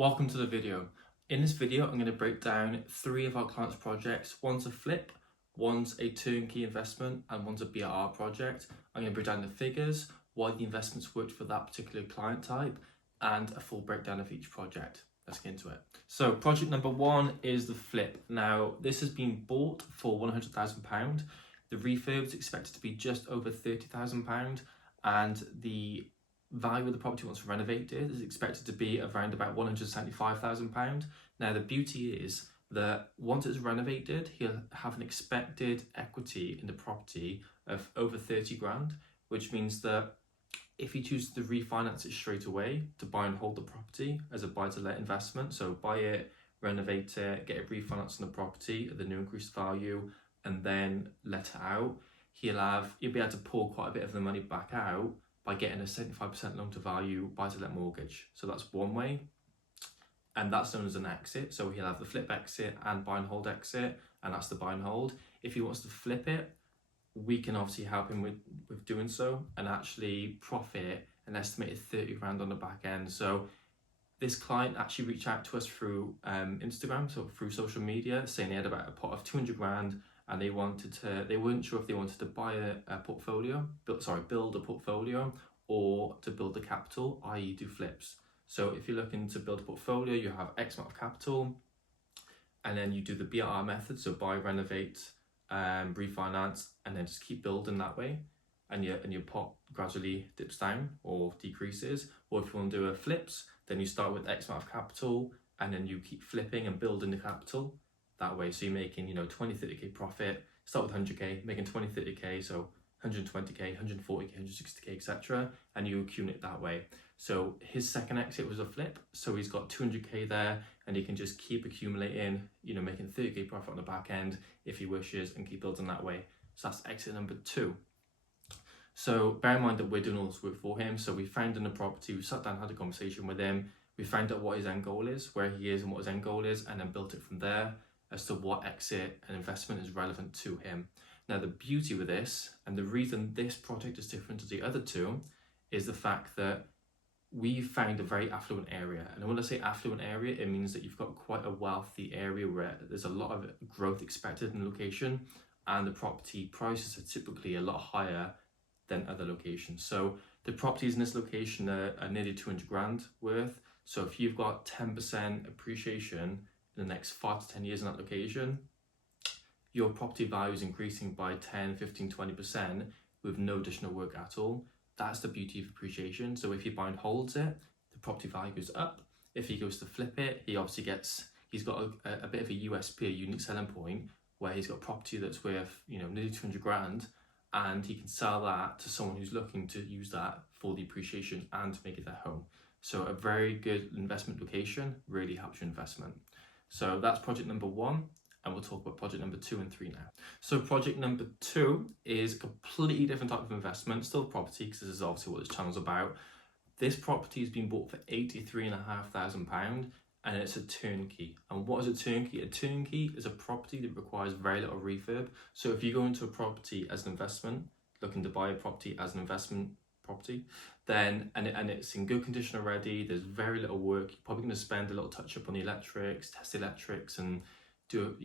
Welcome to the video. In this video, I'm going to break down 3 of our clients' projects. One's a flip, one's a turnkey investment, and one's a BRR project. I'm going to break down the figures, why the investments worked for that particular client type, and a full breakdown of each project. Let's get into it. So project number 1 is the flip. Now, this has been bought for £100,000. The refurb is expected to be just over £30,000, and the value of the property once renovated is expected to be around about £175,000. Now the beauty is that once it's renovated, he'll have an expected equity in the property of over 30 grand, which means that if he chooses to refinance it straight away to buy and hold the property as a buy-to-let investment, so buy it, renovate it, get it refinanced on the property at the new increased value, and then let it out, he'll be able to pull quite a bit of the money back out by getting a 75% loan to value buy-to-let mortgage. So that's one way, and that's known as an exit. So he'll have the flip exit and buy and hold exit, and that's the buy and hold. If he wants to flip it, we can obviously help him with doing so and actually profit an estimated 30 grand on the back end. So this client actually reached out to us through Instagram, so through social media, saying they had about a pot of 200 grand and they weren't sure if they wanted to buy a portfolio, build a portfolio, or to build the capital, i.e. do flips. So if you're looking to build a portfolio, you have X amount of capital, and then you do the BRR method, so buy, renovate, refinance, and then just keep building that way, and your pot gradually dips down or decreases. Or if you want to do a flips, then you start with X amount of capital, and then you keep flipping and building the capital that way. So you're making 20-30k profit, start with 100k, making 20-30k, so 120k, 140k, 160k, etc., and you accumulate that way. So his second exit was a flip, so he's got 200k there, and he can just keep accumulating, making 30k profit on the back end if he wishes, and keep building that way. So that's exit number 2. So bear in mind that we're doing all this work for him. So we found him the property, we sat down, had a conversation with him, we found out what his end goal is, where he is and what his end goal is, and then built it from there as to what exit and investment is relevant to him. Now the beauty with this, and the reason this project is different to the other two, is the fact that we found a very affluent area. And when I say affluent area, it means that you've got quite a wealthy area where there's a lot of growth expected in the location, and the property prices are typically a lot higher than other locations. So the properties in this location are nearly 200 grand worth. So if you've got 10% appreciation in the next 5 to 10 years in that location, your property value is increasing by 10, 15, 20% with no additional work at all. That's the beauty of appreciation. So if he buy and holds it, the property value goes up. If he goes to flip it, he's got a bit of a USP, a unique selling point, where he's got property that's worth nearly 200 grand, and he can sell that to someone who's looking to use that for the appreciation and to make it their home. So a very good investment location really helps your investment. So that's project number 1, and we'll talk about project number 2 and 3 now. So project number 2 is a completely different type of investment, still property, because this is obviously what this channel's about. This property has been bought for £83,500, and it's a turnkey. And what is a turnkey? A turnkey is a property that requires very little refurb. So if you go into a property as an investment, looking to buy a property as an investment property, then and it's in good condition already, there's very little work, you're probably going to spend a little touch up on the electrics, test the electrics, and do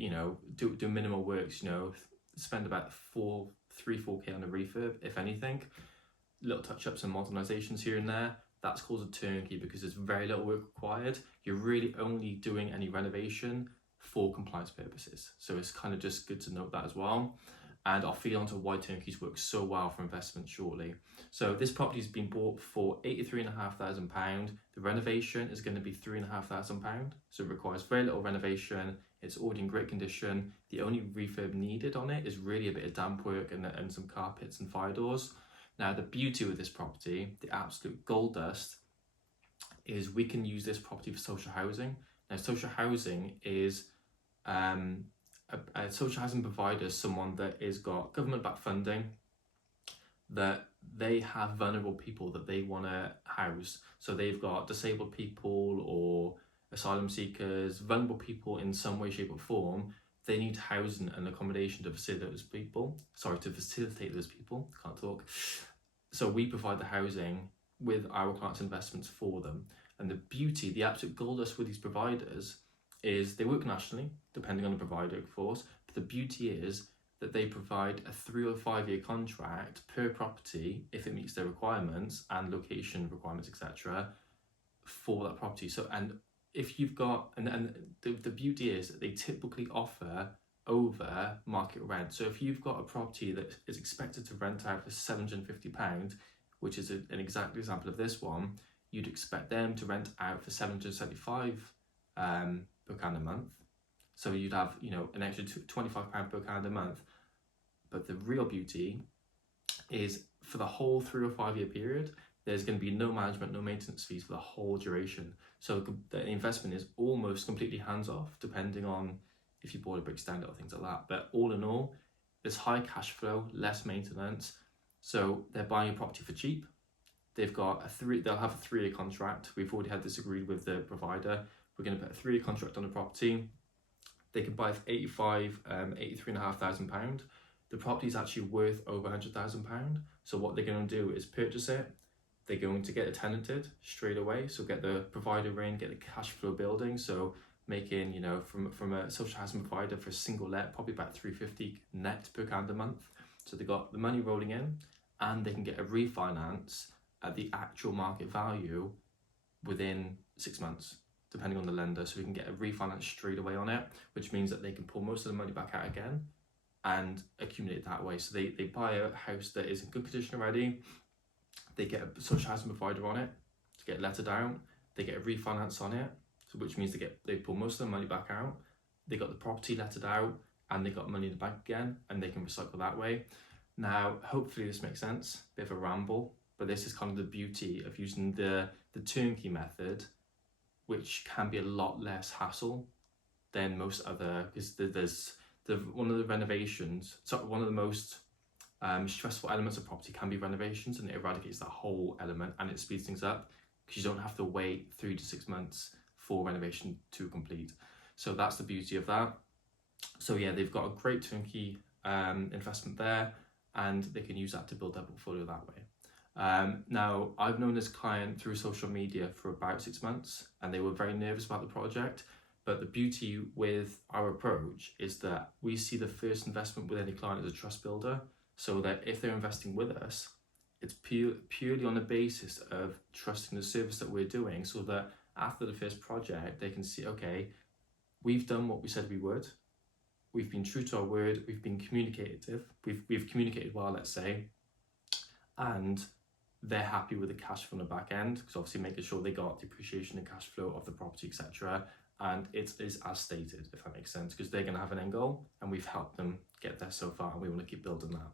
minimal works, spend about 3-4k on a refurb, if anything, little touch ups and modernizations here and there. That's called a turnkey because there's very little work required. You're really only doing any renovation for compliance purposes. So it's kind of just good to note that as well. And I'll feed on to why turnkeys work so well for investment shortly. So this property has been bought for £83,500. The renovation is going to be £3,500. So it requires very little renovation. It's already in great condition. The only refurb needed on it is really a bit of damp work and some carpets and fire doors. Now the beauty with this property, the absolute gold dust, is we can use this property for social housing. Now social housing is a social housing provider is someone that has got government-backed funding, that they have vulnerable people that they want to house. So they've got disabled people or asylum seekers, vulnerable people in some way, shape or form. They need housing and accommodation to facilitate those people. Can't talk. So we provide the housing with our clients' investments for them. And the beauty, the absolute gold dust with these providers is they work nationally, depending on the provider, of course. But the beauty is that they provide a 3 or 5 year contract per property if it meets their requirements and location requirements, etc., for that property. So, and if you've got, and the beauty is that they typically offer over market rent. So if you've got a property that is expected to rent out for £750, which is an exact example of this one, you'd expect them to rent out for £775 per calendar month. So you'd have, an extra £25 per calendar month. But the real beauty is for the whole 3 or 5 year period, there's going to be no management, no maintenance fees for the whole duration. So the investment is almost completely hands off, depending on if you bought a brick standard or things like that. But all in all, there's high cash flow, less maintenance. So they're buying a property for cheap. They'll have a 3 year contract. We've already had this agreed with the provider. We're going to put a 3 year contract on the property. They can buy for £83,500. The property is actually worth over £100,000. So what they're going to do is purchase it. They're going to get it tenanted straight away. So get the provider in, get the cash flow building. So making, from a social housing provider for a single let, probably about $350 net per calendar month. So they got the money rolling in, and they can get a refinance at the actual market value within 6 months, depending on the lender. So we can get a refinance straight away on it, which means that they can pull most of the money back out again and accumulate that way. So they buy a house that is in good condition already. They get a social housing provider on it to get lettered out. They get a refinance on it, so which means they pull most of the money back out. They got the property lettered out, and they got money in the bank again, and they can recycle that way. Now, hopefully this makes sense. Bit of a ramble, but this is kind of the beauty of using the turnkey method, which can be a lot less hassle than most other, because there's one of the most stressful elements of property can be renovations, and it eradicates that whole element, and it speeds things up because you don't have to wait 3 to 6 months for renovation to complete. So that's the beauty of that. So yeah, they've got a great turnkey investment there, and they can use that to build their portfolio that way. Now, I've known this client through social media for about 6 months, and they were very nervous about the project. But the beauty with our approach is that we see the first investment with any client as a trust builder, so that if they're investing with us, it's purely on the basis of trusting the service that we're doing, so that after the first project, they can see, okay, we've done what we said we would. We've been true to our word. We've been communicative. We've communicated well, let's say, and they're happy with the cash from the back end, because obviously making sure they got the appreciation and cash flow of the property, etc. And it is as stated, if that makes sense, because they're going to have an end goal, and we've helped them get there so far, and we want to keep building that.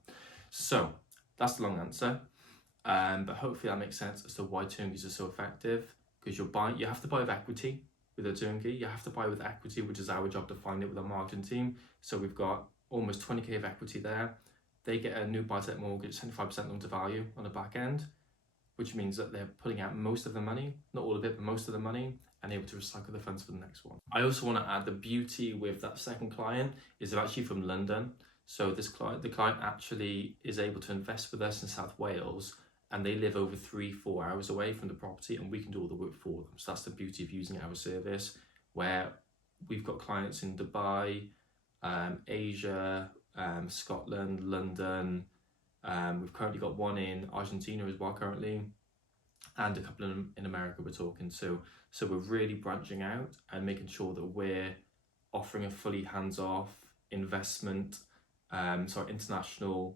So that's the long answer, but hopefully that makes sense as to why turnkeys are so effective. Because you have to buy with equity with a turnkey. You have to buy with equity, which is our job to find it with our marketing team. So we've got almost 20k of equity there. They get a new buy-to-let mortgage, 75% loan to value on the back end, which means that they're putting out most of the money, not all of it, but most of the money, and able to recycle the funds for the next one. I also want to add the beauty with that second client is they're actually from London. So the client actually is able to invest with us in South Wales, and they live over 3-4 hours away from the property, and we can do all the work for them. So that's the beauty of using our service, where we've got clients in Dubai, Asia, Scotland, London. We've currently got one in Argentina as well currently, and a couple in America we're talking to. So we're really branching out and making sure that we're offering a fully hands-off investment, international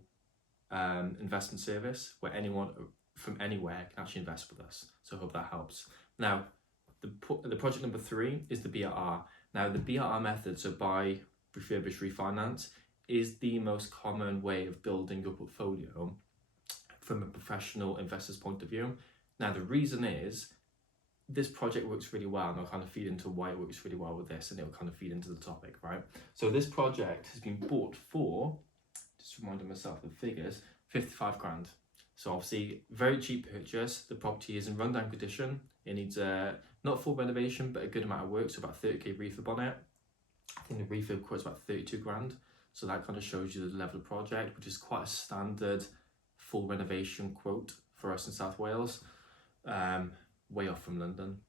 investment service where anyone from anywhere can actually invest with us. So I hope that helps. Now, the project number 3 is the BRR. Now, the BRR method, so buy, refurbish, refinance, is the most common way of building your portfolio from a professional investor's point of view. Now, the reason is this project works really well, and I'll kind of feed into why it works really well with this, and it'll kind of feed into the topic, right? So this project has been bought for, just reminding myself of the figures, 55 grand. So obviously, very cheap purchase. The property is in rundown condition. It needs not full renovation, but a good amount of work, so about 30k refurb on it. I think the refurb quote's about 32 grand. So that kind of shows you the level of project, which is quite a standard full renovation quote for us in South Wales. Way off from London.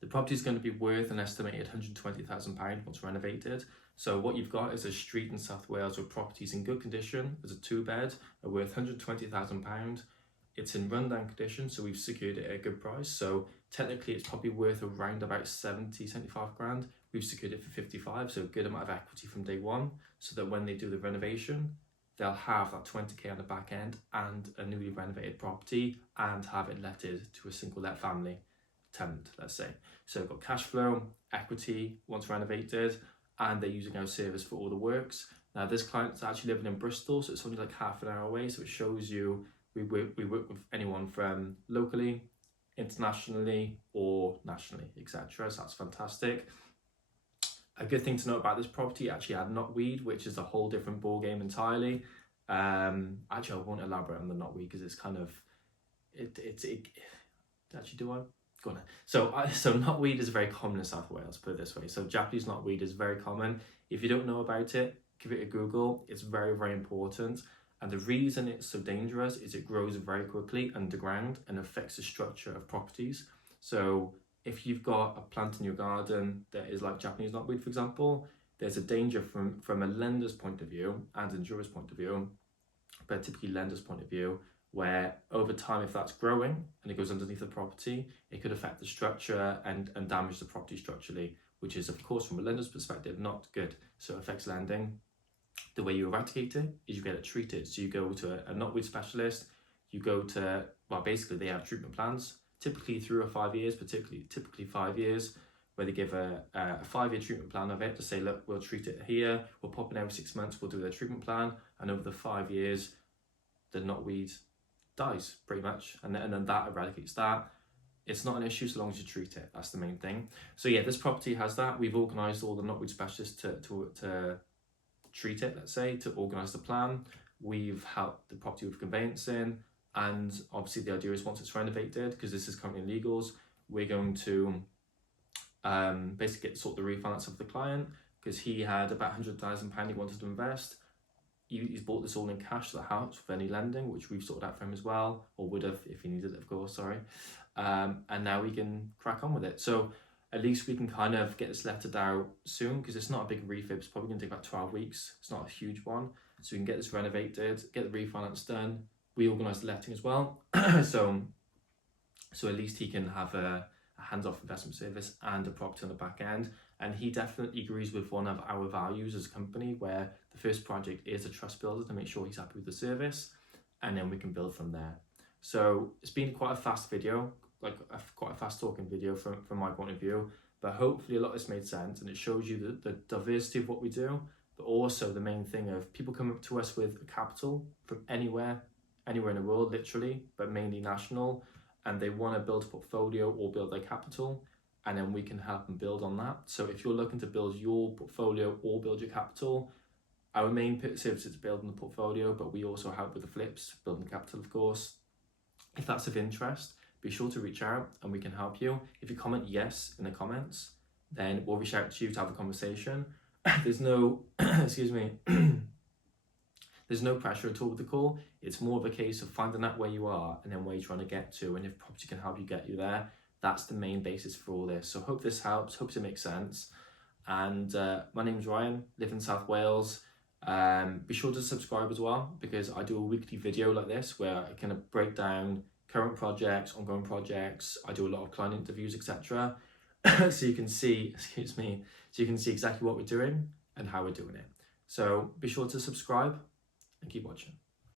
The property is going to be worth an estimated £120,000 once renovated. So what you've got is a street in South Wales with properties in good condition. There's a 2-bed, are worth £120,000. It's in rundown condition, so we've secured it at a good price. So technically it's probably worth around about 75 grand. We've secured it for 55, so a good amount of equity from day one, so that when they do the renovation, they'll have that 20k on the back end and a newly renovated property and have it letted to a single let family tenant, let's say. So we've got cash flow, equity once renovated, and they're using our service for all the works. Now this client's actually living in Bristol, so it's only like half an hour away, so it shows you we work with anyone from locally, internationally, or nationally, etc. So that's fantastic. A good thing to note about this property, actually had knotweed, which is a whole different ball game entirely. Actually, I won't elaborate on the knotweed because it's kind of actually, do I? Go on. So knotweed is very common in South Wales, put it this way. So Japanese knotweed is very common. If you don't know about it, give it a Google. It's very, very important. And the reason it's so dangerous is it grows very quickly underground and affects the structure of properties. So if you've got a plant in your garden that is like Japanese knotweed, for example, there's a danger from a lender's point of view and a juror's point of view, but typically lender's point of view, where over time, if that's growing and it goes underneath the property, it could affect the structure and damage the property structurally, which is, of course, from a lender's perspective, not good. So it affects lending. The way you eradicate it is you get it treated. So you go to a knotweed specialist, you go to, well, basically they have treatment plans, typically 3 or 5 years, typically 5 years, where they give a 5-year treatment plan of it to say, look, we'll treat it here, we'll pop in every 6 months, we'll do their treatment plan, and over the 5 years, the knotweed dies pretty much, and then that eradicates that. It's not an issue so long as you treat it. That's the main thing. So yeah, this property has that. We've organised all the knotweed specialists to treat it, let's say, to organise the plan. We've helped the property with conveyancing, and obviously the idea is once it's renovated, because this is currently in legals, we're going to basically sort the refinance of the client, because he had about £100,000 he wanted to invest. He's bought this all in cash, so that helps with any lending, which we've sorted out for him as well, or would have if he needed it, of course, sorry. And now we can crack on with it. So at least we can kind of get this lettered out soon, because it's not a big refurb. It's probably going to take about 12 weeks. It's not a huge one. So we can get this renovated, get the refinance done. We organise the letting as well. so at least he can have a hands-off investment service and a property on the back end. And he definitely agrees with one of our values as a company, where the first project is a trust builder to make sure he's happy with the service, and then we can build from there. So it's been quite a fast video, like quite a fast talking video from my point of view, but hopefully a lot of this made sense, and it shows you the diversity of what we do, but also the main thing of people come up to us with capital from anywhere in the world, literally, but mainly national, and they want to build a portfolio or build their capital, and then we can help them build on that. So if you're looking to build your portfolio or build your capital, our main service is building the portfolio, but we also help with the flips, building the capital, of course. If that's of interest, be sure to reach out and we can help you. If you comment yes in the comments, then we'll reach out to you to have a conversation. There's no, excuse me, there's no pressure at all with the call. It's more of a case of finding out where you are and then where you're trying to get to, and if property can help you get you there. That's the main basis for all this. So hope this helps, hope it makes sense. And my name's Ryan, live in South Wales. Be sure to subscribe as well, because I do a weekly video like this where I kind of break down current projects, ongoing projects. I do a lot of client interviews, etc. So you can see, so you can see exactly what we're doing and how we're doing it. So be sure to subscribe and keep watching.